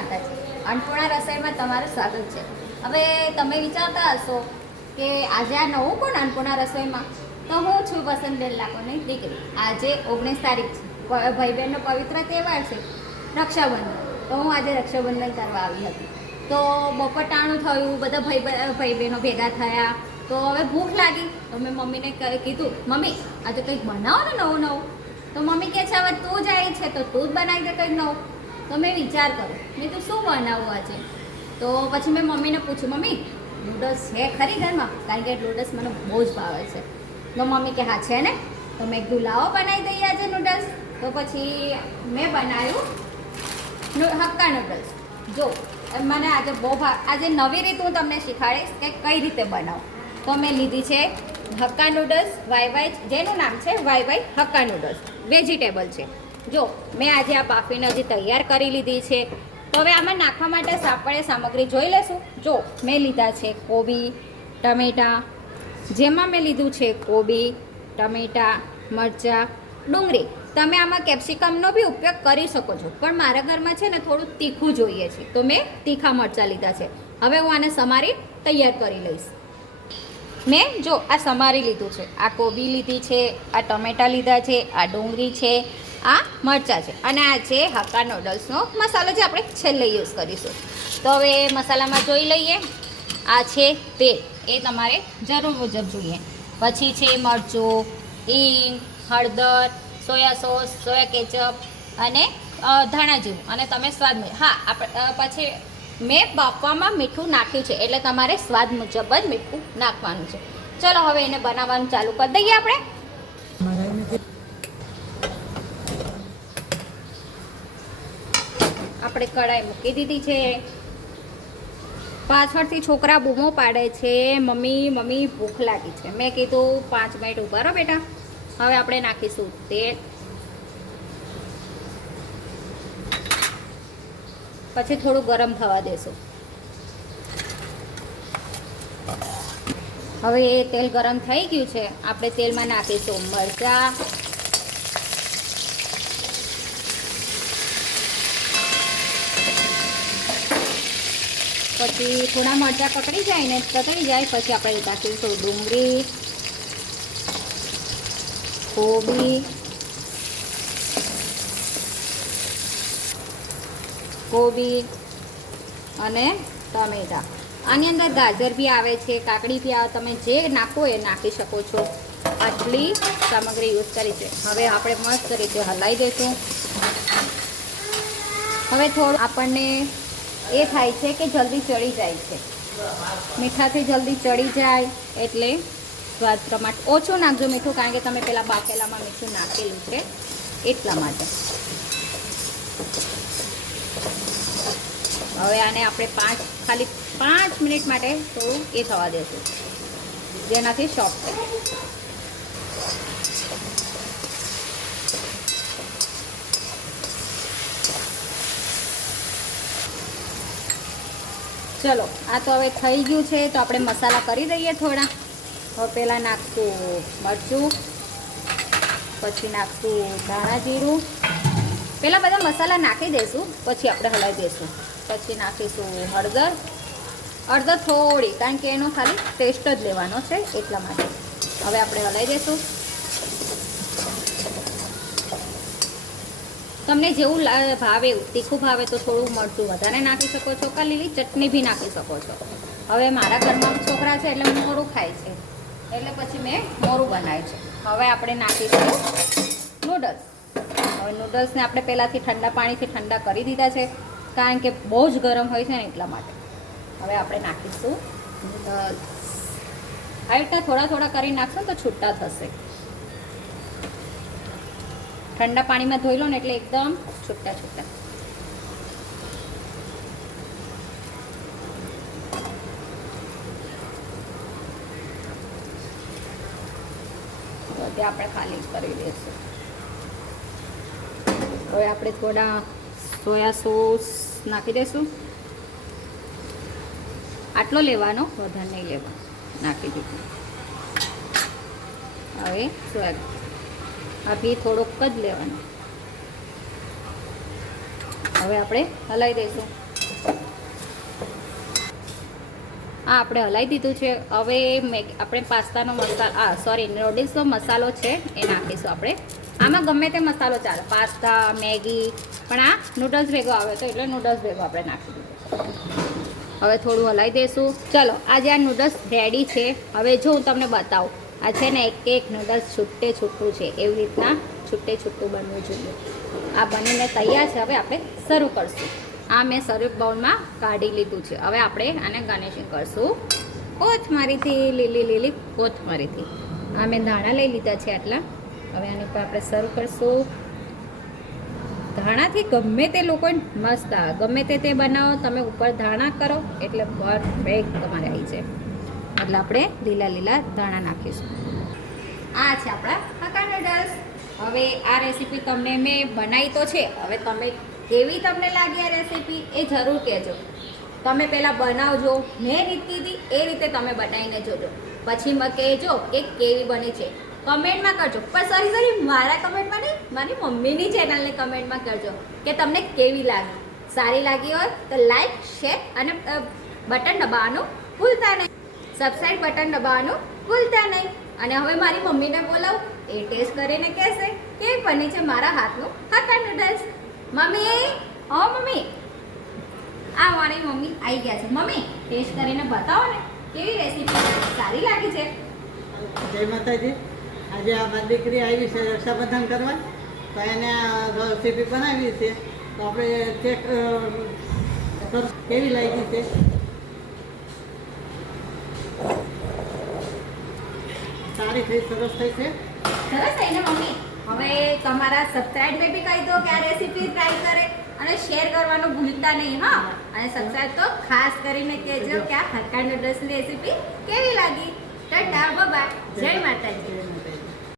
માતાજી, અન્નપૂર્ણા રસોઈમાં તમારું સ્વાગત છે। હવે તમે વિચારતા હશો કે આજે આ નવું કોણ અન્નપૂર્ણા રસોઈમાં? તો હું છું વસંતબેન લાકોની દીકરી। આજે 19 તારીખ છે, ભાઈ બહેનનો પવિત્ર તહેવાર છે રક્ષાબંધન। તો હું આજે રક્ષાબંધન કરવા આવી હતી। તો બપોર ટાણું થયું, બધા ભાઈ બહેનો ભેગા થયા, તો હવે ભૂખ લાગી। તો મેં મમ્મીને કીધું, મમ્મી આજે કંઈક બનાવો ને નવું નવું। તો મમ્મી કહે છે હવે તું જ આવી છે તો તું જ બનાવી દે કંઈક નવું। તો મેં વિચાર કર્યો, મેં તો શું બનાવું આજે? તો પછી મેં મમ્મીને પૂછ્યું, મમ્મી નૂડલ્સ છે ખરી ઘરમાં? કારણ કે નૂડલ્સ મને બહુ જ ભાવે છે। તો મમ્મી કે હા છે ને। તો મેં કીધું લાવો બનાવી દઈએ આજે નૂડલ્સ। તો પછી મેં બનાવ્યું હક્કા નૂડલ્સ। જો મને આજે બહુ આજે નવી રીત હું તમને શીખવાડીશ કે કઈ રીતે બનાવું। તો મેં લીધી છે હક્કા નૂડલ્સ, વાય જેનું નામ છે વાય હક્કા નૂડલ્સ, વેજીટેબલ છે। જો મેં આજે આ બાફીને હજી તૈયાર કરી લીધી છે। તો હવે આમાં નાખવા માટે આપણે સામગ્રી જોઈ લઈશું। જો મેં લીધા છે કોબી, ટમેટાં, જેમાં મેં લીધું છે કોબી, ટમેટાં, મરચાં, ડુંગળી। તમે આમાં કેપ્સિકમનો બી ઉપયોગ કરી શકો છો, પણ મારા ઘરમાં છે ને થોડું તીખું જોઈએ છે, તો મેં તીખા મરચાં લીધા છે। હવે હું આને સમારી તૈયાર કરી લઈશ। મેં જો આ સમારી લીધું છે, આ કોબી લીધી છે, આ ટમેટાં લીધા છે, આ ડુંગળી છે, આ મરચાં છે, અને આ છે હક્કા નૂડલ્સનો મસાલો જે આપણે છેલ્લે યુઝ કરીશું। તો હવે મસાલામાં જોઈ લઈએ। આ છે તેલ, એ તમારે જરૂર મુજબ જોઈએ। પછી છે મરચું, હિંગ, હળદર, સોયા સોસ, સોયા કેચઅપ અને ધાણા જીરું, અને તમે સ્વાદ મુજબ, હા પછી મેં બાફવામાં મીઠું નાખ્યું છે, એટલે તમારે સ્વાદ મુજબ જ મીઠું નાખવાનું છે। ચલો હવે એને બનાવવાનું ચાલુ કરી દઈએ આપણે। આપણે કઢાઈ મૂકી દીધી છે। પાછળથી છોકરા બૂમો પાડે છે, મમ્મી મમ્મી ભૂખ લાગી છે। મેં કીધું 5 મિનિટ ઊભા રહો બેટા। હવે આપણે નાખીશું તેલ, પછી થોડું ગરમ થવા દેશું। હવે એ તેલ ગરમ થઈ ગયું છે, આપણે તેલમાં નાખીશું મરચાં, પછી થોડા મરચાં પકડી જાય ને તતડી જાય પછી આપણે નાખીશું ડુંગળી, કોબી અને ટમેટાં। આની અંદર ગાજર બી આવે છે, કાકડી બી આવે, તમે જે નાખો એ નાખી શકો છો। આટલી સામગ્રી યુઝ કરી છે। હવે આપણે મસ્ત રીતે હલાવી દઈશું। હવે થોડું આપણને એ થાય છે કે જલ્દી ચડી જાય છે, મીઠાથી જલ્દી ચડી જાય એટલે સ્વાદ પ્રમાણે ઓછું નાખજો મીઠું, કારણ કે તમે પેલા બાફેલામાં મીઠું નાખેલું છે એટલા માટે। હવે આને આપણે ખાલી 5 મિનિટ માટે થોડું એ થવા દેશું, જેનાથી સોફ્ટ થાય। ચલો આ તો હવે થઈ ગયું છે, તો આપણે મસાલા કરી દઈએ થોડા। હવે પહેલાં નાખશું મરચું, પછી નાખશું ધાણા જીરું, પહેલાં બધા મસાલા નાખી દઈશું, પછી આપણે હલાવી દઈશું। પછી નાખીશું હળદર થોડી, કારણ કે એનો ખાલી ટેસ્ટ જ લેવાનો છે એટલા માટે। હવે આપણે હલાવી દઈશું। તમને જેવું ભાવે એવું, તીખું ભાવે તો થોડું મરચું વધારે નાખી શકો છો, કે લીલી ચટણી બી નાખી શકો છો। હવે મારા ઘરમાં છોકરા છે એટલે મોરું ખાય છે, એટલે પછી મેં મોરું બનાવ્યું છે। હવે આપણે નાખીશું નૂડલ્સ। હવે નૂડલ્સને આપણે પહેલાંથી ઠંડા પાણીથી ઠંડા કરી દીધા છે, કારણ કે બહુ જ ગરમ હોય છે ને એટલા માટે। હવે આપણે નાખીશું નૂડલ્સ। આ રીતના થોડા કરી નાખશો તો છૂટા થશે। ઠંડા પાણીમાં ધોઈ લો ને એટલે એકદમ છૂટા। તો તે આપણે ખાલી કરી દઈશું। હવે આપણે થોડા સોયા સોસ નાખી દઈશું, આટલો લેવાનો, વધારે નહીં લેવાનો, નાખી દીધું। હવે સોયા બી થોડોક જ લેવાનો। હવે આપણે હલાવી દઈશું। આ આપણે હલાવી દીધું છે. હવે આપણે પાસ્તાનો મસાલો સોરી નૂડલ્સનો મસાલો છે એ નાખીશું આપણે. આમાં ગમે તે મસાલો ચાલે, પાસ્તા, મેગી, પણ આ નૂડલ્સ ભેગો આવે તો એટલે નૂડલ્સ ભેગો આપણે નાખી દીધું. હવે થોડું હલાવી દઈશું. ચલો આજે આ નૂડલ્સ રેડી છે. હવે જો હું તમને બતાવું, આ છે ને એક નૂડલ્સ છૂટે છૂટું છે, એવી રીતના છૂટે છૂટું બનવું જોઈએ. આ બનીને તૈયાર છે. હવે આપણે શરૂ કરશું. આ મેં સર્વ બાઉલમાં કાઢી લીધું છે. હવે આપણે આને ગાર્નિશિંગ કરશું કોથમરીથી, લીલી લીલી કોથમરીથી. આ મેં ધાણા લઈ લીધા છે આટલા. હવે આની પર આપણે સર્વ કરશું. ધાણાથી ગમે તે લોકો મસ્ત આવે, ગમે તે બનાવો તમે, ઉપર ધાણા કરો એટલે પરફેક્ટ તમારે આવી જાય. એટલે આપણે લીલા લીલા ધાણા નાખીશું. આ છે આપણા હક્કા નૂડલ્સ. હવે આ રેસીપી તમને મેં બનાવી તો છે, હવે તમે કેવી તમને લાગી આ રેસીપી એ જરૂર કહેજો. તમે પહેલાં બનાવજો, મેં રીત કીધી એ રીતે તમે બનાવીને જોજો, પછી મને કહેજો કે કેવી બની છે. કમેન્ટમાં કરજો, પણ સોરી મારા કમેન્ટમાં નહીં, મારી મમ્મીની ચેનલને કમેન્ટમાં કરજો કે તમને કેવી લાગી. સારી લાગી હોય તો લાઈક, શેર અને બટન દબાવવાનું ભૂલતા નહીં. સબસ્ક્રાઈબ બટન દબાવવાનું ભૂલતા નહીં. અને હવે મારી મમ્મીને બોલાવું, એ ટેસ્ટ કરીને કહેશે કેવી બની છે મારા હાથનું હક્કા નૂડલ્સ. મમ્મી, ઓ મમ્મી, આ મારી મમ્મી આવી ગયા છે. મમ્મી ટેસ્ટ કરીને બતાવો ને કેવી રેસીપી, સારી લાગી છે? જય માતાજી. આજે આ મારી દીકરી આવી છે રક્ષાબંધન કરવા, તો એને આ રેસીપી બનાવી છે, તો આપણે ચેક કેવી લાગી છે. સારી થઈ, સરસ થઈ છે. સરસ થઈ ને મમ્મી? હવે તમારા સબસ્ક્રાઇબને બી કહી દો કે આ રેસીપી ટ્રાય કરે અને શેર કરવાનું ભૂલતા નહીં. હા, અને સબસ્ક્રાઇબ તો ખાસ કરીને કહેજો કે આ હક્કા નૂડલ્સની રેસીપી કેવી લાગી. ટાટા, બાય, જય માતાજી.